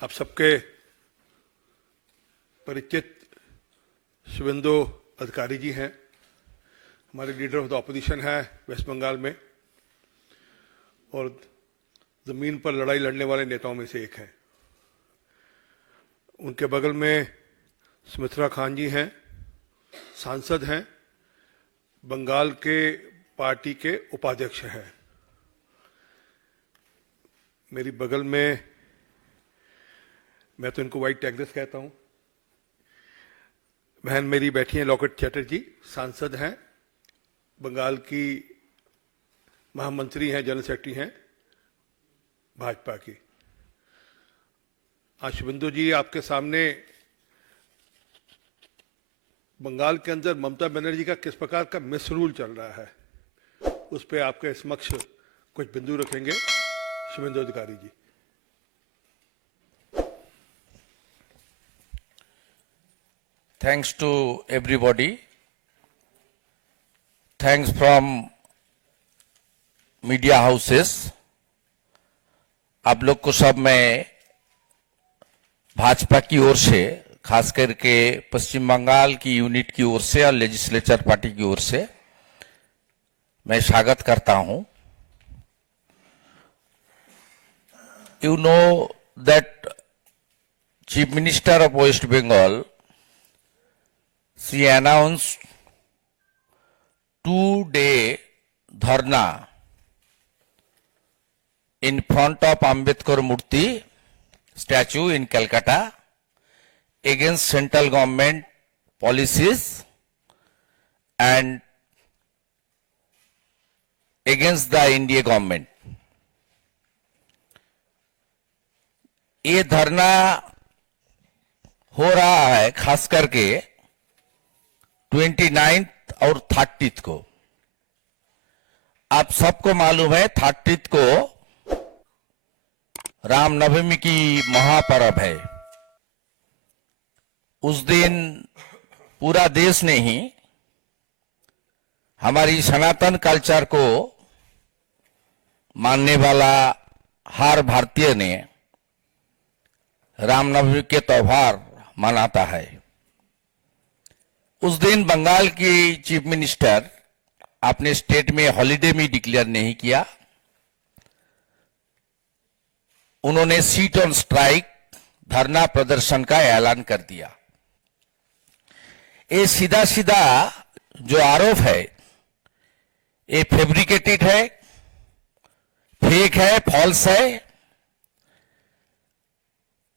आप सबके परिचित शुभेंदु अधिकारी जी हैं, हमारे लीडर ऑफ द ऑपोजिशन है वेस्ट बंगाल में और ज़मीन पर लड़ाई लड़ने वाले नेताओं में से एक हैं। उनके बगल में सुमित्रा खान जी हैं, सांसद हैं, बंगाल के पार्टी के उपाध्यक्ष हैं। मेरी बगल में, मैं तो इनको वाइट टैगर्स कहता हूं, बहन मेरी बैठी हैं लॉकेट चैटर्जी, सांसद हैं, बंगाल की महामंत्री हैं, जनरल सेक्रेटरी हैं भाजपा की। आज शुभेंदु जी आपके सामने बंगाल के अंदर ममता बनर्जी का किस प्रकार का मिसरूल चल रहा है, उस पर आपके समक्ष कुछ बिंदु रखेंगे शुभेंदु अधिकारी जी। Thanks to everybody. Thanks from media houses. आप लोग को सब मैं भाजपा की ओर से, खास करके पश्चिम बंगाल की यूनिट की ओर से और लेजिस्लेचर पार्टी की ओर से मैं स्वागत करता हूं। You know that Chief Minister of West Bengal, she announced 2-day dharna in front of Ambedkar Murti statue in Calcutta against central government policies and against the India government. ये धरना हो रहा है खास करके 29 और 30 को। आप सबको मालूम है 30 को रामनवमी की महापर्व है। उस दिन पूरा देश ने ही हमारी सनातन कल्चर को मानने वाला हर भारतीय ने रामनवमी के त्योहार मनाता है। उस दिन बंगाल की चीफ मिनिस्टर अपने स्टेट में हॉलिडे में डिक्लेयर नहीं किया, उन्होंने सीट ऑन स्ट्राइक धरना प्रदर्शन का ऐलान कर दिया। ये सीधा सीधा जो आरोप है ये फैब्रिकेटेड है, फेक है, फॉल्स है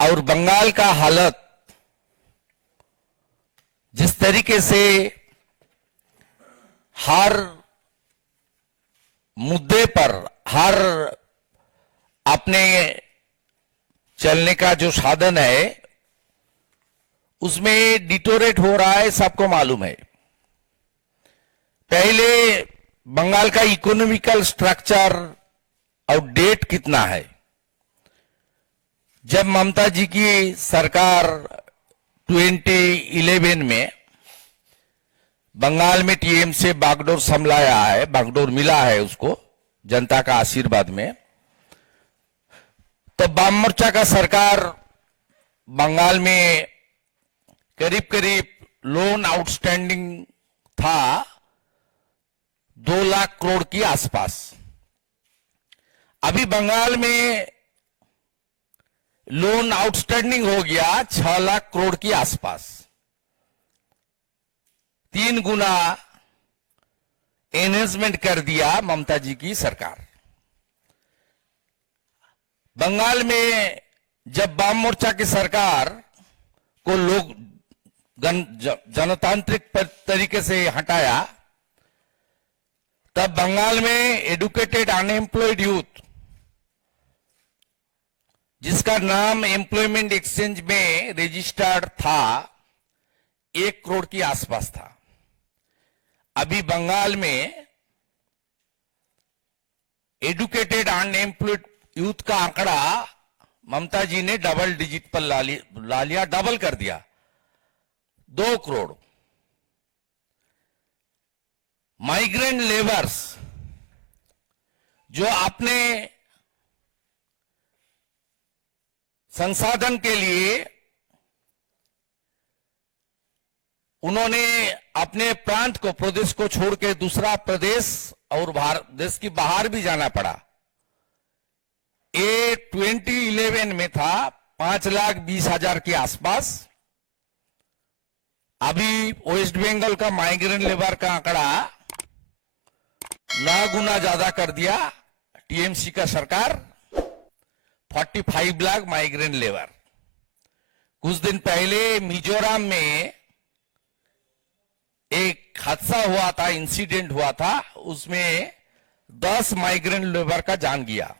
और बंगाल का हालत जिस तरीके से हर मुद्दे पर, हर अपने चलने का जो साधन है उसमें डिटोरेट हो रहा है, सबको मालूम है। पहले बंगाल का इकोनॉमिकल स्ट्रक्चर आउटडेट कितना है। जब ममता जी की सरकार 2011 में बंगाल में टीएम से बागडोर संभलाया है, बागडोर मिला है उसको जनता का आशीर्वाद में, तो वाम मोर्चा का सरकार बंगाल में करीब करीब लोन आउटस्टैंडिंग था 2 लाख करोड़ के आसपास। अभी बंगाल में लोन आउटस्टैंडिंग हो गया 6 लाख करोड़ के आसपास, 3 गुना एनहेंसमेंट कर दिया ममता जी की सरकार। बंगाल में जब वाम मोर्चा की सरकार को लोग जनतांत्रिक तरीके से हटाया, तब बंगाल में एडुकेटेड अनएम्प्लॉयड यूथ, जिसका नाम एम्प्लॉयमेंट एक्सचेंज में रजिस्टर्ड था, 1 करोड़ के आसपास था। अभी बंगाल में एडुकेटेड अनएम्प्लॉयड यूथ का आंकड़ा ममता जी ने डबल डिजिट पर ला लिया, डबल कर दिया, 2 करोड़। माइग्रेंट लेबर्स जो अपने संसाधन के लिए उन्होंने अपने प्रांत को, प्रदेश को छोड़ के दूसरा प्रदेश और भारत देश की बाहर भी जाना पड़ा। ये 2011 में था 5,20,000 के आसपास। अभी वेस्ट बंगाल का माइग्रेंट लेबर का आंकड़ा 9 गुना ज्यादा कर दिया टीएमसी का सरकार। 45 लाख माइग्रेंट लेबर। कुछ दिन पहले मिजोरम में एक हादसा हुआ था, इंसिडेंट हुआ था, उसमें 10 माइग्रेंट लेबर का जान गया।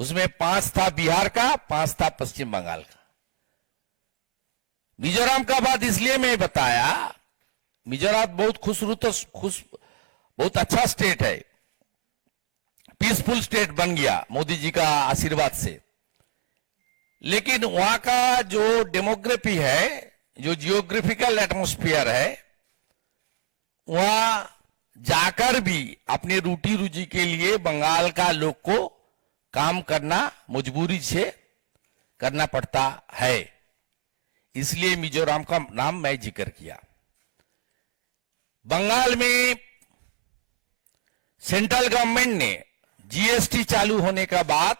उसमें 5 था बिहार का, 5 था पश्चिम बंगाल का। मिजोरम का बात इसलिए मैं बताया, मिजोरम बहुत बहुत अच्छा स्टेट है, पीसफुल स्टेट बन गया मोदी जी का आशीर्वाद से। लेकिन वहां का जो डेमोग्राफी है, जो जियोग्राफिकल एटमॉस्फेयर है, वहां जाकर भी अपने रोटी रोजी के लिए बंगाल का लोग को काम करना मजबूरी से करना पड़ता है। इसलिए मिजोरम का नाम मैं जिक्र किया। बंगाल में सेंट्रल गवर्नमेंट ने जीएसटी चालू होने का बाद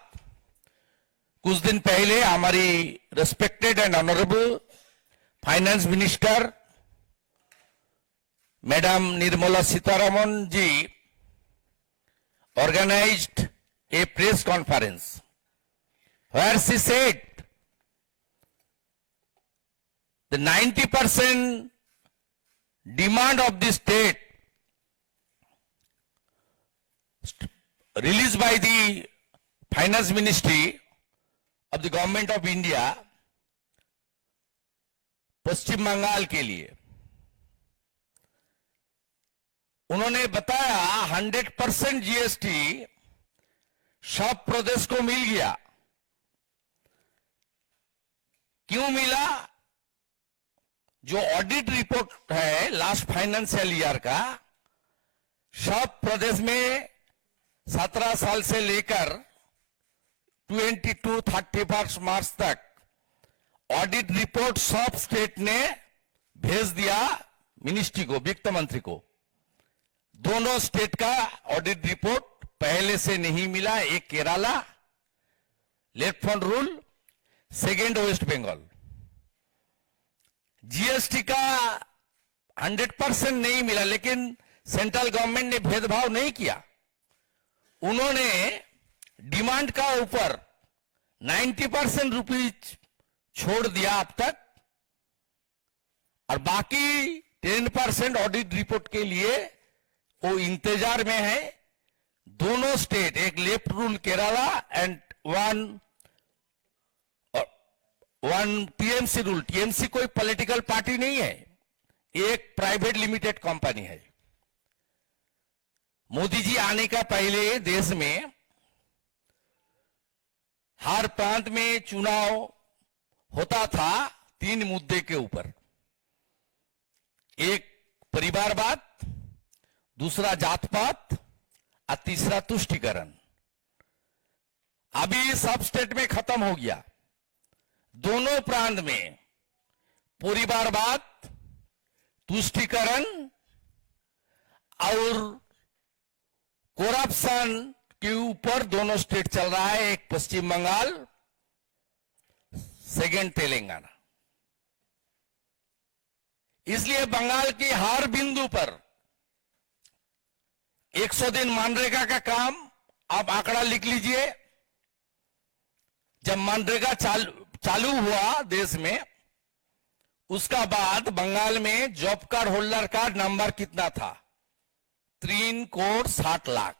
कुछ दिन पहले हमारी respected and honourable finance minister madam Nirmala Sitharaman ji organized a press conference where she said the 90% demand of the state released by the finance ministry of the government of India पश्चिम बंगाल के लिए उन्होंने बताया 100% जीएसटी सब प्रदेश को मिल गया। क्यों मिला? जो ऑडिट रिपोर्ट है लास्ट फाइनेंशियल ईयर का, सब प्रदेश में 17 साल से लेकर 31 मार्च तक ऑडिट रिपोर्ट सब स्टेट ने भेज दिया मिनिस्ट्री को, वित्त मंत्री को। दोनों स्टेट का ऑडिट रिपोर्ट पहले से नहीं मिला। एक Kerala, left front rule, second West Bengal. GST का 100% नहीं मिला, लेकिन सेंट्रल गवर्नमेंट ने भेदभाव नहीं किया। उन्होंने डिमांड का ऊपर 90% रुपीज छोड़ दिया अब तक, और बाकी 10% ऑडिट रिपोर्ट के लिए वो इंतजार में है। दोनों स्टेट, एक left rule Kerala and one TMC rule. TMC कोई पॉलिटिकल पार्टी नहीं है, एक प्राइवेट लिमिटेड कंपनी है। मोदी जी आने का पहले देश में हर प्रांत में चुनाव होता था 3 मुद्दे के ऊपर। एक परिवारवाद, दूसरा जात पात और तीसरा तुष्टीकरण। अभी सब स्टेट में खत्म हो गया। दोनों प्रांत में परिवारवाद, तुष्टीकरण और करप्शन के ऊपर दोनों स्टेट चल रहा है। एक पश्चिम बंगाल, सेकेंड तेलंगाना। इसलिए बंगाल की हर बिंदु पर 100 दिन मनरेगा का काम, आप आंकड़ा लिख लीजिए। जब मनरेगा चालू हुआ देश में, उसका बाद बंगाल में जॉब कार्ड होल्डर का नंबर कितना था? 3,60,00,000।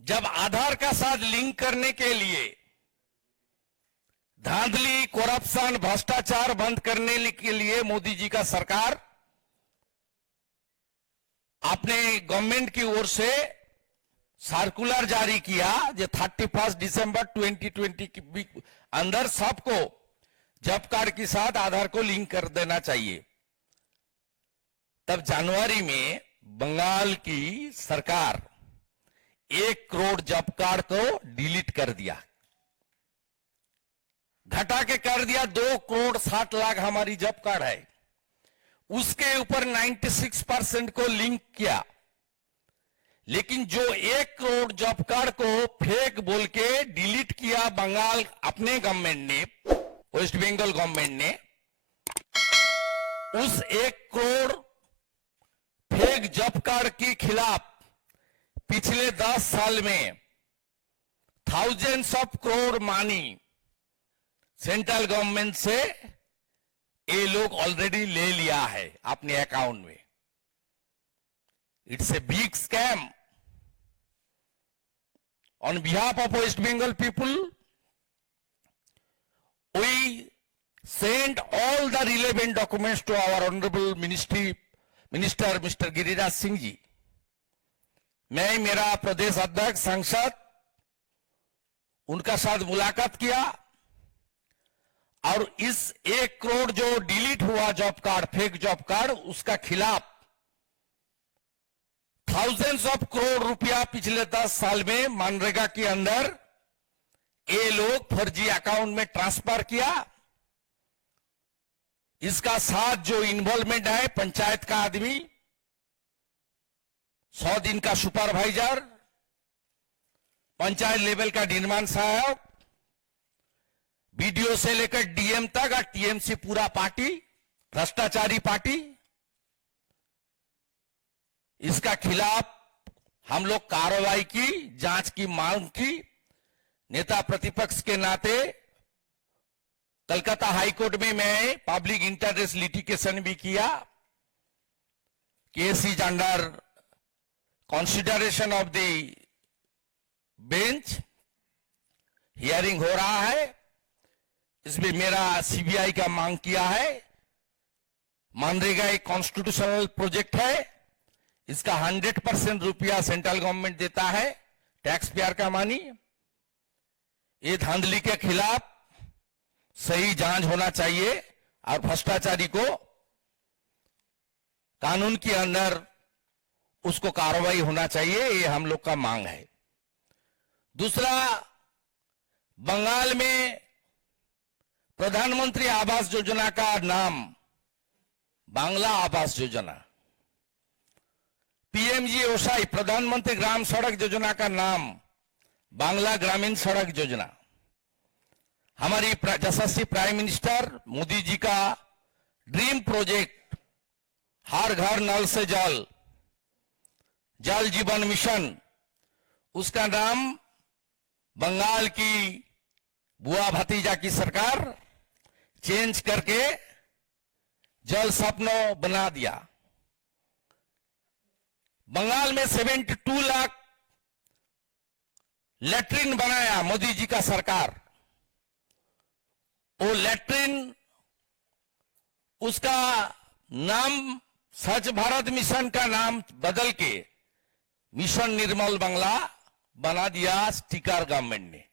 जब आधार का साथ लिंक करने के लिए धांधली, करप्शन, भ्रष्टाचार बंद करने के लिए मोदी जी का सरकार अपने गवर्नमेंट की ओर से सर्कुलर जारी किया, जो 31 दिसंबर 2020 के अंदर सबको जॉब कार्ड के साथ आधार को लिंक कर देना चाहिए। तब जनवरी में बंगाल की सरकार 1 करोड़ जॉब कार्ड को डिलीट कर दिया। घटा के कर दिया 2,60,00,000 हमारी जॉब कार्ड है, उसके ऊपर 96% को लिंक किया। लेकिन जो 1 करोड़ जॉब कार्ड को फेक बोल के डिलीट किया बंगाल अपने गवर्नमेंट ने, वेस्ट बंगाल गवर्नमेंट ने, उस 1 करोड़ फेक जॉब कार्ड के खिलाफ पिछले 10 साल में थाउजेंड्स ऑफ करोड़ मानी सेंट्रल गवर्नमेंट से ये लोग ऑलरेडी ले लिया है अपने अकाउंट में। It's a big scam. On behalf of West Bengal people, we sent all the relevant documents to our honorable minister Mr. Giriraj Singh ji. मैं, मेरा प्रदेश अध्यक्ष, सांसद, उनका साथ मुलाकात किया और इस 1 करोड़ जो डिलीट हुआ job card, fake job card, उसका खिलाफ थाउजेंड्स ऑफ करोड़ रुपया पिछले 10 साल में मनरेगा के अंदर ये लोग फर्जी अकाउंट में ट्रांसफर किया। इसका साथ जो इन्वॉल्वमेंट है, पंचायत का आदमी, 100 दिन का सुपरवाइजर, पंचायत लेवल का निर्माण सहायक, बीडीओ से लेकर डीएम तक और टीएमसी पूरा पार्टी, भ्रष्टाचारी पार्टी, इसका खिलाफ हम लोग कार्रवाई की, जांच की मांग की। नेता प्रतिपक्ष के नाते कलकत्ता हाईकोर्ट में मैं पब्लिक इंटरेस्ट लिटिगेशन भी किया। Case is under consideration of the bench, hearing हो रहा है। इसमें मेरा सीबीआई का मांग किया है। मनरेगा एक कॉन्स्टिट्यूशनल प्रोजेक्ट है, इसका 100% रुपया सेंट्रल गवर्नमेंट देता है, टैक्स पेयर का मनी। ये धांधली के खिलाफ सही जांच होना चाहिए और भ्रष्टाचारी को कानून के अंदर उसको कार्रवाई होना चाहिए, ये हम लोग का मांग है। दूसरा, बंगाल में प्रधानमंत्री आवास योजना का नाम बांग्ला आवास योजना, पीएमजीएसवाई प्रधानमंत्री ग्राम सड़क योजना का नाम बांग्ला ग्रामीण सड़क योजना। हमारी यशस्वी प्राइम मिनिस्टर मोदी जी का ड्रीम प्रोजेक्ट हर घर नल से जल, जल जीवन मिशन, उसका नाम बंगाल की बुआ भतीजा की सरकार चेंज करके जल सपनों बना दिया। बंगाल में 72 लाख लैट्रिन बनाया मोदी जी का सरकार। वो लैट्रिन, उसका नाम स्वच्छ भारत मिशन का नाम बदल के मिशन निर्मल बंगला बना दिया स्टिकर गवर्नमेंट ने।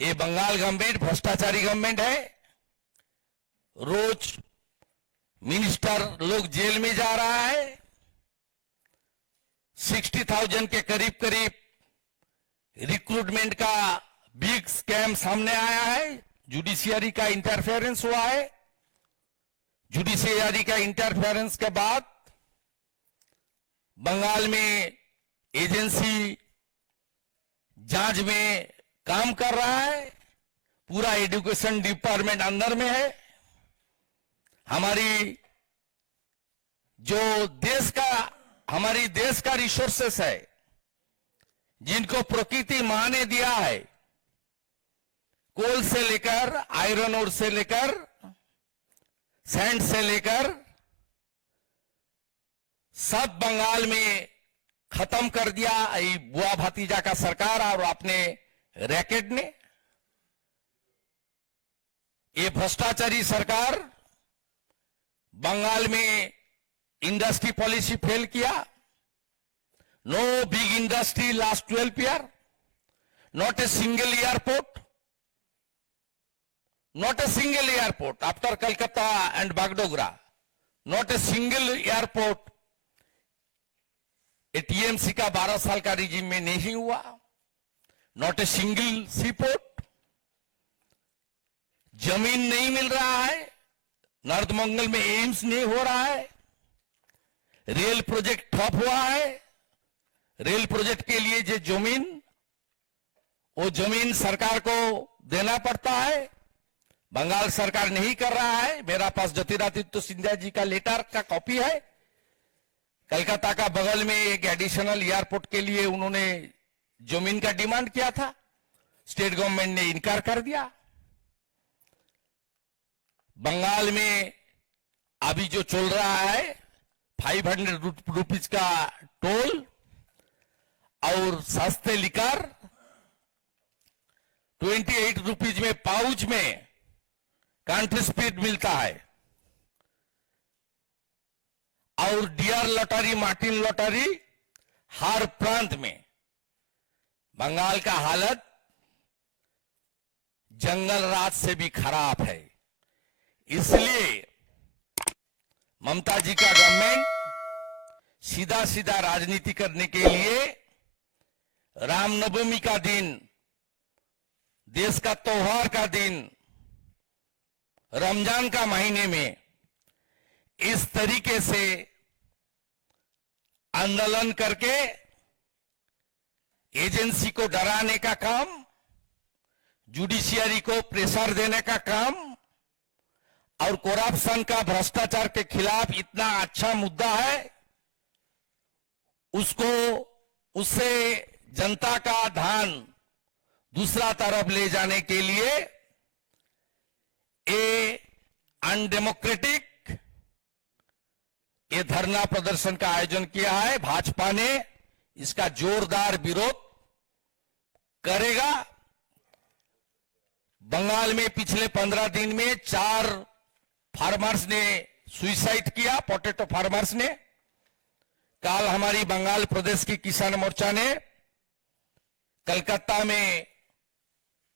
ये बंगाल गवर्नमेंट भ्रष्टाचारी गवर्नमेंट है। रोज मिनिस्टर लोग जेल में जा रहा है। 60,000 के करीब करीब रिक्रूटमेंट का बिग स्कैम सामने आया है। जुडिशियरी का इंटरफेरेंस हुआ है। जुडिशियरी का इंटरफेरेंस के बाद बंगाल में एजेंसी जांच में काम कर रहा है। पूरा एजुकेशन डिपार्टमेंट अंदर में है। हमारी जो हमारी देश का रिसोर्सेस है, जिनको प्रकृति मां ने दिया है, कोल से लेकर आयरन ओर से लेकर सैंड से लेकर सब बंगाल में खत्म कर दिया बुआ भतीजा का सरकार और अपने रैकेट ने। ये भ्रष्टाचारी सरकार बंगाल में इंडस्ट्री पॉलिसी फेल किया। No big industry last 12 year, not a single airport, not a single airport after Calcutta and Bagdogra, not a single airport TMC का 12 साल का रिजीम में नहीं हुआ। not a single seaport, जमीन नहीं मिल रहा है, नार्दमंगल में एम्स नहीं हो रहा है, रेल प्रोजेक्ट ठप हुआ है। रेल प्रोजेक्ट के लिए जो जमीन, वो जमीन सरकार को देना पड़ता है, बंगाल सरकार नहीं कर रहा है। मेरा पास ज्योतिरादित्य सिंधिया जी का लेटर का कॉपी है। कलकत्ता का बगल में एक एडिशनल एयरपोर्ट के लिए उन्होंने जमीन का डिमांड किया था, स्टेट गवर्नमेंट ने इनकार कर दिया। बंगाल में अभी जो चल रहा है 500 रुपीज का टोल और सस्ते लिकर 28 रुपीज में पाउच में कंट्री स्पीड मिलता है। और डियर लॉटरी, मार्टिन लॉटरी, हर प्रांत में बंगाल का हालत जंगल राज से भी खराब है। इसलिए ममता जी का गवर्नमेंट सीधा सीधा राजनीति करने के लिए रामनवमी का दिन, देश का त्योहार का दिन, रमजान का महीने में इस तरीके से आंदोलन करके एजेंसी को डराने का काम, जुडिशियरी को प्रेशर देने का काम और करप्शन का, भ्रष्टाचार के खिलाफ इतना अच्छा मुद्दा है, उससे जनता का ध्यान दूसरा तरफ ले जाने के लिए ये अनडेमोक्रेटिक ये धरना प्रदर्शन का आयोजन किया है। भाजपा ने इसका जोरदार विरोध करेगा। बंगाल में पिछले 15 दिन में 4 फार्मर्स ने सुसाइड किया, पोटैटो फार्मर्स ने। कल हमारी बंगाल प्रदेश की किसान मोर्चा ने कलकत्ता में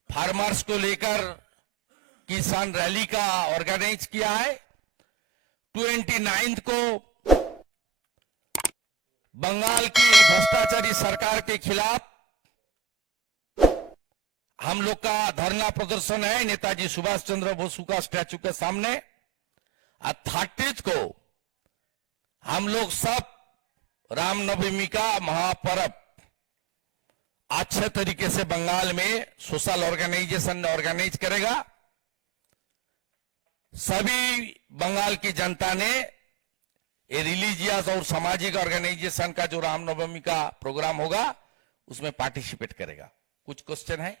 फार्मर्स को लेकर किसान रैली का ऑर्गेनाइज किया है। 29 को बंगाल की भ्रष्टाचारी सरकार के खिलाफ हम लोग का धरना प्रदर्शन है नेताजी सुभाष चंद्र बोस का स्टैचू के सामने। 30 को हम लोग सब रामनवमी का महापर्व अच्छे तरीके से बंगाल में सोशल ऑर्गेनाइजेशन ऑर्गेनाइज करेगा। सभी बंगाल की जनता ने ये रिलीजियस और सामाजिक ऑर्गेनाइजेशन का जो रामनवमी का प्रोग्राम होगा उसमें पार्टिसिपेट करेगा। कुछ क्वेश्चन है?